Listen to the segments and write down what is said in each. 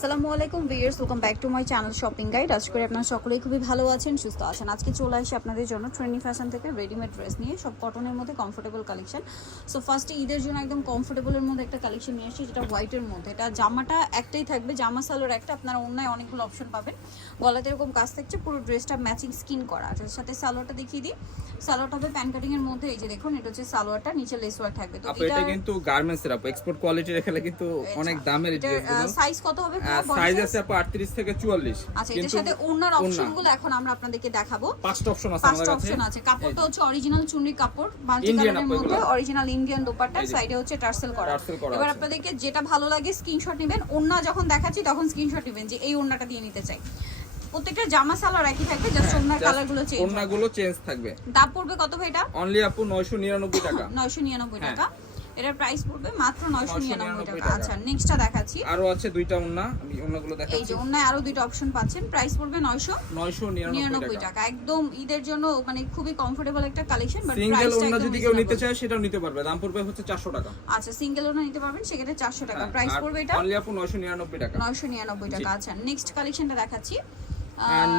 আসসালামু আলাইকুম viewers welcome back to my channel shopping guide আজ করে আপনারা সকলেই খুবই ভালো আছেন সুস্থ আছেন। আজকে চলে আসি আপনাদের জন্য ট্রেন্ডি ফ্যাশন থেকে রেডিমেড ড্রেস নিয়ে সব কটনের মধ্যে কমফোর্টেবল কালেকশন সো ফার্স্টে ঈদের জন্য একদম কমফোর্টেবলের মধ্যে একটা কালেকশন নিয়ে আসছি যেটা হোয়াইটের মধ্যে। এটা জামাটা একটাই থাকবে জামা সালোয়ার একটা আপনারা অন্যায় অনেকগুলো অপশন পাবেন। গলাতে এরকম কাজ থাকছে পুরো ড্রেসটা ম্যাচিং স্কিন করা। এর সাথে সালোয়ারটা দেখিয়ে দিই। সালোয়ারটা হবে প্যান কাটিং এর মধ্যে এই যে দেখুন এটা হচ্ছে সালোয়ারটা নিচে লেস ওয়ার্ক থাকবে। তো এটা কিন্তু গার্মেন্টস এর এক্সপোর্ট কোয়ালিটি রেখে কিন্তু অনেক দামের এটা সাইজ কত হবে? সাইজ আছে আপু 38 থেকে 44 আচ্ছা এটার সাথে ওনার অপশনগুলো এখন আমরা আপনাদেরকে দেখাবো। পাঁচটা অপশন আছে আমাদের কাছে। অপশন আছে কাপড়টা হচ্ছে অরিজিনাল চুনরি কাপড় মাল্টি কালারের মধ্যে অরিজিনাল ইন্ডিয়ান দোপাট্টা সাইডে হচ্ছে টার্সেল করা। এবার আপনাদেরকে যেটা ভালো লাগে স্ক্রিনশট নেবেন। ওন্না যখন দেখাচ্ছি তখন স্ক্রিনশট নেবেন যে এই ওন্নাটা দিয়ে নিতে চাই। প্রত্যেকটা জামা সালোয়ার একই থাকবে জাস্ট ওন্নার কালারগুলো চেঞ্জ ওন্নাগুলো চেঞ্জ থাকবে। দাম পড়বে কত ভাই এটা? অনলি আপু 999 টাকা। নয়শো নিরানব্বই হ্যাঁ। টাকা। এটার প্রাইস পড়বে মাত্র নিরানব্বই 999 টাকা। আচ্ছা নেক্সটটা দেখাচ্ছি। আরও আছে দুইটা ওন্না আমি ওন্নাগুলো এই যে অন্যায় আরও দুইটা অপশন পাচ্ছেন। প্রাইস পড়বে নয়শো 999 টাকা। একদম ঈদের জন্য মানে খুবই কমফোর্টেবল একটা কালেকশন বাট সিঙ্গেল ওন্না যদি কেউ নিতে চায় সেটাও নিতে পারবে। দাম পড়বে হচ্ছে 400 টাকা। আচ্ছা সিঙ্গেল ওনা নিতে পারবেন সেক্ষেত্রে চারশো টাকা। হ্যাঁ, প্রাইস পড়বে এটা। অনলি আপু 999 টাকা। নয়শো নিরানব্বই টাকা। আচ্ছা নেক্সট কালেকশনটা দেখাচ্ছি।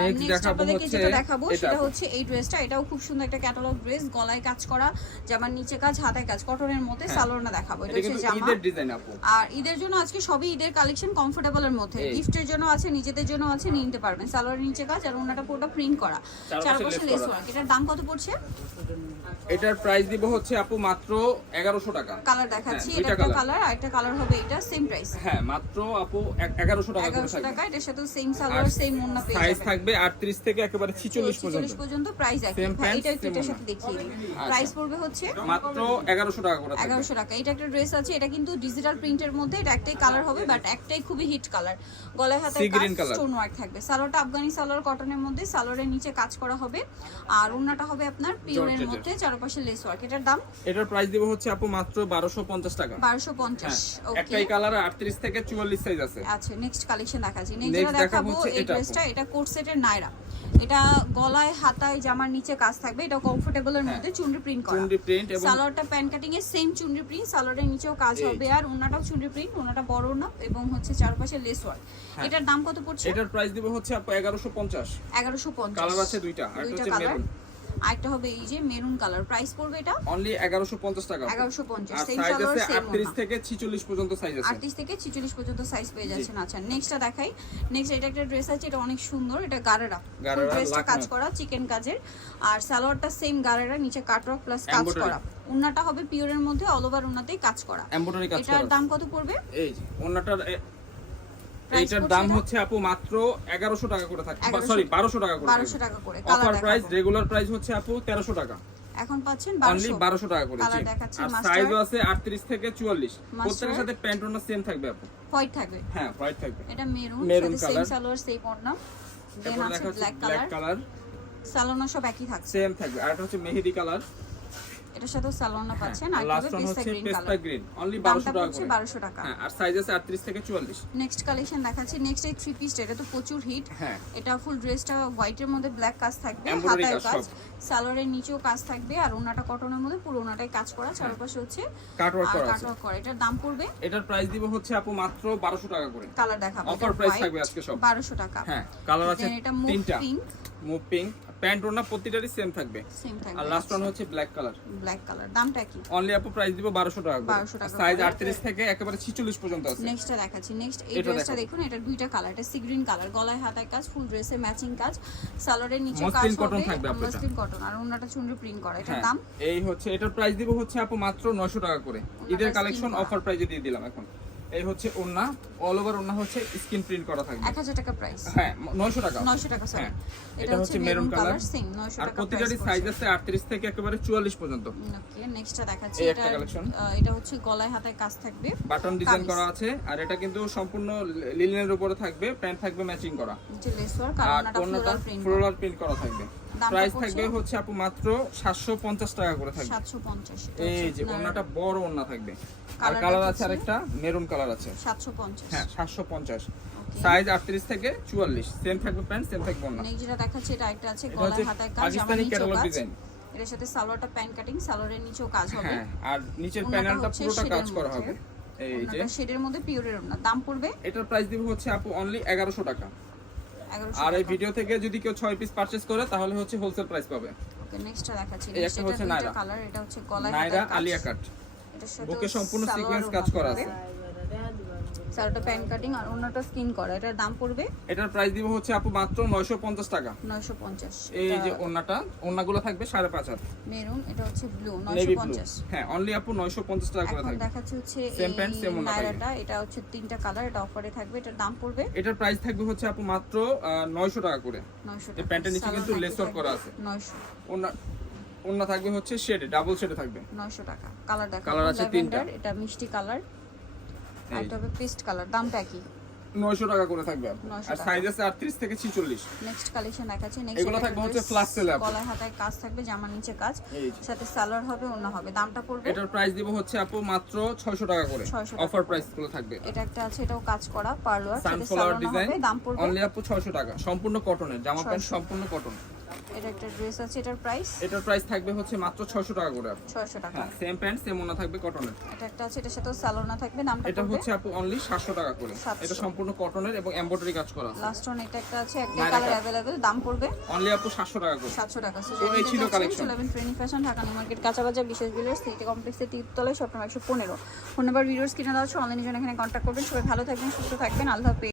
নেক্সট দেখাবো হচ্ছে দেখাবো সেটা হচ্ছে এই ড্রেসটা এটাও খুব সুন্দর একটা ক্যাটালগ ড্রেস গলায় কাজ করা জামার নিচে কাজ হাতায় কাজ কটনের মধ্যে হ্যাঁ। সালোয়ারটা দেখাবো। এটা এটা হচ্ছে জামা। ঈদের ডিজাইন আপু। আর ঈদের জন্য আজকে সবই ঈদের কালেকশন কমফোর্টেবলের মধ্যে। গিফটের জন্য আছে নিজেদের জন্য আছে নিয়ে নিতে পারবেন। সালোয়ারের নিচে কাজ আর ওনাটা পুরোটা প্রিন্ট করা। চারপাশে চারপাশে লেস ওয়ার্ক এটার দাম কত পড়ছে? এটার প্রাইস দিব হচ্ছে আপু মাত্র 1100 টাকা। কালার দেখাচ্ছি হ্যাঁ, এটা একটা কালার আর একটা কালার হবে এটা সেম প্রাইস হ্যাঁ মাত্র আপু এক- 1100 টাকা করে এগারোশো থাকবে টাকা এটার সাথে সেম সালোয়ার সেম ওন্না পেয়ে যাবেন থাকবে 38 থেকে একেবারে 46 পর্যন্ত। চল্লিশ পর্যন্ত প্রাইস একই। ভাই এটা একটু এটার সাথে দেখিয়ে দিই। আচ্ছা। প্রাইস পড়বে হচ্ছে মাত্র 1100 টাকা করে থাকবে। এগারোশো টাকা। এটা একটা ড্রেস আছে এটা কিন্তু ডিজিটাল প্রিন্টের মধ্যে এটা একটাই কালার হবে বাট একটাই খুবই হিট কালার গলায় হাতে স্টোন ওয়ার্ক থাকবে। সালোয়ারটা আফগানি সালোয়ার কটনের মধ্যে সালোয়ারের নিচে কাজ করা হবে। আর ওন্নাটা হবে আপনার পিওরের। মধ্যে চারপাশে লেস ওয়ার্ক এটার দাম? এটার প্রাইস দিব হচ্ছে আপু মাত্র 1250 টাকা। বারোশো পঞ্চাশ। হ্যাঁ ওকে একটাই কালার 38 থেকে 44 সাইজ আছে। আচ্ছা নেক্সট কালেকশন দেখাচ্ছি। নেক্সট দেখাবো এই ড্রেসটা এটা কোট সেটের নাইরা এটা গলায় হাতায় জামার নিচে কাজ থাকবে। এটা কমফোর্টেবল এর মধ্যে চুনরি প্রিন্ট করা। চুনরি প্রিন্ট এবং সালোয়ারটা প্যান কাটিং এর সেম চুনরি প্রিন্ট সালোয়ারের নিচেও কাজ হবে। আর ওনাটাও চুনরি প্রিন্ট ওনাটা বড় না এবং হচ্ছে চারপাশে লেস ওয়ার্ক হ্যাঁ। এটার দাম কত পড়ছে? এটার প্রাইস দিব হচ্ছে আপু 1150 এগারোশো পঞ্চাশ। কালার আছে দুইটা। আর হচ্ছে মেরুন আরেকটা হবে এই যে মেরুন কালার। প্রাইস পড়বে এটা? অনলি 1150 টাকা। আপু। এগারোশো পঞ্চাশ। আর সেম সাইজ আছে সেম 38 থেকে 46 পর্যন্ত সাইজ আছে। আটত্রিশ থেকে ছিচল্লিশ পর্যন্ত সাইজ পেয়ে যাচ্ছেন। আচ্ছা নেক্সটটা দেখাই। নেক্সট এটা একটা ড্রেস আছে এটা অনেক সুন্দর। এটা গারেরা। ড্রেসটা কাজ করা চিকেন কাজের। আর সালোয়ারটা সেম গারেরা নিচে কাটওয়ার্ক প্লাস কাজ করা। উন্নাটা হবে পিওরের মধ্যে অল ওভার উন্নাতেই কাজ করা। এটার দাম কত পড়বে? এই Price এইটার দাম হচ্ছে আপু মাত্র 1100 টাকা করে 1100 সরি 1200 টাকা। করে বারোশো টাকা করে অফার প্রাইস রেগুলার প্রাইস হচ্ছে আপু 1300 টাকা। এখন পাচ্ছেন বারোশো। 1200 টাকা করে Colour জি। দেখাচ্ছি, আর সাইজও আছে 38 থেকে 44 Master। সাথে সেম থাকবে আপু। হোয়াইট থাকবে। হ্যাঁ হোয়াইট থাকবে। এটা মেরুন Maroon সাথে সালোয়ার সেম ওড়না। দেন আছে দেখা যাচ্ছে ব্ল্যাক ব্ল্যাক কালার কালার সালোনা সব একই থাকছে। সেম থাকবে। আর এটা হচ্ছে মেহেদি কালার এটার সাথে সালোনা পাচ্ছেন আর লাস্ট ওয়ান হচ্ছে পেস্তা গ্রিন অনলি 1200 টাকা করে। বারোশো টাকা। হ্যাঁ আর সাইজ আছে 38 থেকে 44 নেক্সট কালেকশন দেখাচ্ছি নেক্সট এই থ্রি পিস এটা তো প্রচুর হিট হ্যাঁ। এটা ফুল ড্রেসটা হোয়াইটের মধ্যে ব্ল্যাক কাজ থাকবে হাতায় কাজ সালোয়ারের নিচেও কাজ থাকবে আর ওনাটা কটনের মধ্যে পুরো ওনাটাই কাজ করা চারপাশে হচ্ছে কাট ওয়ার্ক করা কাটওয়ার্ক করা। এটার দাম পড়বে এটার প্রাইস দিব হচ্ছে আপু মাত্র 1200 টাকা করে। কালার দেখাবো অফার প্রাইস থাকবে আজকে সব। বারোশো টাকা। হ্যাঁ কালার আছে তিনটা। পিঙ্ক মুভ পিঙ্ক প্যান্ট ওনা প্রতিটারই সেম থাকবে। সেম আর লাস্ট ওয়ান হচ্ছে ব্ল্যাক কালার ব্ল্যাক কালার দামটা কি অনলি আপু প্রাইস দিব 1200 টাকা 1200 টাকা সাইজ 38 থেকে একেবারে 46 পর্যন্ত আছে। নেক্সটটা দেখাচ্ছি। নেক্সট এই ড্রেসটা দেখুন এটা দুইটা কালার এটা সি গ্রিন কালার গলায় হাতায় কাজ ফুল ড্রেসে ম্যাচিং কাজ। সালোয়ারের নিচে কাজ মসলিন cotton থাকবে আপনার মসলিন কটন আর ওনাটা চুনরি প্রিন্ট করা এটার হ্যাঁ দাম? এই হচ্ছে এটার প্রাইস দিব হচ্ছে আপু মাত্র 900 টাকা করে। ঈদের কালেকশন অফার প্রাইসে দিয়ে দিলাম এখন। এই হচ্ছে ওন্না অল ওভার ওন্না হচ্ছে প্রিন্ট করা থাকবে। এক হাজার টাকা প্রাইস হ্যাঁ 900 টাকা। নয়শো টাকা সরি হ্যাঁ, এটা হচ্ছে মেরুন কালার সেম নয়শো আর টাকা প্রতিটারই সাইজ আছে 38 থেকে একেবারে 44 পর্যন্ত। ওকে নেক্সটটা দেখাচ্ছি। এটা এটা হচ্ছে গলায় হাতায় কাজ থাকবে। বাটন ডিজাইন করা আছে আর এটা কিন্তু সম্পূর্ণ লিনেনের উপরে থাকবে প্যান্ট থাকবে ম্যাচিং করা। যে লেস ওয়ার্ক আর আর ওন্নাটা ফ্লোরাল প্রিন্ট করা থাকবে। প্রাইস থাকবে হচ্ছে আপু মাত্র 750 টাকা করে থাকবে। সাতশো পঞ্চাশ এই যে ওন্নাটা বড় ওন্না থাকবে। আর কালার আছে আরেকটা মেরুন কালার আছে। সাতশো পঞ্চাশ। হ্যাঁ 750 সাইজ 38 থেকে 44 সেম থাকবে প্যান্ট সেম থাকবে ওন্না। নেক্সট যেটা দেখাচ্ছি এটা একটা আছে গলায় হাতায় কাজ পাকিস্তানি ক্যাটালগ ডিজাইন এর সাথে সালোয়ারটা প্যান কাটিং সালোয়ারের নিচেও কাজ হবে। হ্যাঁ আর নিচের প্যানেলটা পুরোটা কাজ করা হবে। এই যে। শেডের মধ্যে পিওরের ওনা দাম পড়বে? এটার প্রাইস দিব হচ্ছে আপু অনলি এগারোশো টাকা। এগারোশো আর এই ভিডিও থেকে যদি কেউ 6 পিস পারচেজ করে তাহলে হচ্ছে হোলসেল প্রাইস পাবে। ওকে নেক্সটটা দেখাচ্ছি। এটা হচ্ছে নাইরা কালার এটা হচ্ছে গলায় নাইরা আলিয়া কাট। এটা বুকে সম্পূর্ণ সিকোয়েন্স কাজ করা আছে। সালোয়ারটা প্যান কাটিং আর ওনাটা স্কিন করা এটার দাম পড়বে? এটার প্রাইস দিব হচ্ছে আপু মাত্র নয়শো পঞ্চাশ টাকা। নয়শো পঞ্চাশ এই যে ওন্নাটা ওন্নাগুলো থাকবে সাড়ে পাঁচ হাত। মেরুন এটা হচ্ছে ব্লু নয়শো নেভি ব্লু পঞ্চাশ হ্যাঁ অনলি আপু নয়শো পঞ্চাশ টাকা করে এখন থাকবে। দেখাচ্ছে হচ্ছে same এই ওড়না নায়রাটা এটা হচ্ছে তিনটা কালার এটা অফারে থাকবে এটার দাম পড়বে? এটার প্রাইস থাকবে হচ্ছে আপু মাত্র নয়শো টাকা করে। নয়শো এই প্যান্টের নিচে কিন্তু work করা আছে। নয়শো। ওন্না ওন্না থাকবে হচ্ছে শেডে ডাবল শেডে থাকবে। নয়শো টাকা। কালার দেখা Colour আছে তিনটা। এটা মিষ্টি কালার আর এই হবে পেস্ট কালার দামটা কি? নয়শো টাকা করে থাকবে আর সাইজ আছে আটত্রিশ থেকে ছিচল্লিশ। নেক্সট কালেকশন দেখাচ্ছে নেক্সট এগুলো থাকবে হচ্ছে sale আপু। গলায় হাতায় কাজ থাকবে জামার নিচে কাজ। সাথে সালোয়ার হবে অন্য হবে। দামটা পড়বে? এটার প্রাইস দিব হচ্ছে আপু মাত্র ছয়শো টাকা করে। 600 অফার প্রাইসগুলো থাকবে এটা। একটা আছে এটাও কাজ করা পার্লার সাথে সালোয়ার ডিজাইন দাম পড়বে? অনলি আপু ছয়শো টাকা। সম্পূর্ণ কটনের জামা প্যান্ট সম্পূর্ণ কটন এটা একটা ড্রেস আছে এটার প্রাইস এটার প্রাইস থাকবে হচ্ছে মাত্র ছয়শো টাকা করে। আপু ছয়শো টাকা। হ্যাঁ সেম প্যান্ট সেম ওনা থাকবে কটনের এটা একটা আছে এটার থাকবে এটা হচ্ছে আপু অনলি সাতশো টাকা করে। এটা সম্পূর্ণ কটনের এবং এমব্রয়ডারি কাজ করা আছে। লাস্ট ওয়ান এটা একটা আছে একটা কালার দাম পড়বে। অনলি আপু সাতশো টাকা করে। সাতশো টাকা। তো এই ছিল collection। চলে training fashion Dhaka New Market কাঁচাবাজার বিশেষ বিলের সিটি কমপ্লেক্সের টিপতলায় সপ্তাহ একশো পনেরো। ফোন নাম্বার ভিডিওস কিনে দেওয়া জন্য এখানে করবেন। সবাই ভালো থাকবেন সুস্থ থাকবেন। আল্লাহ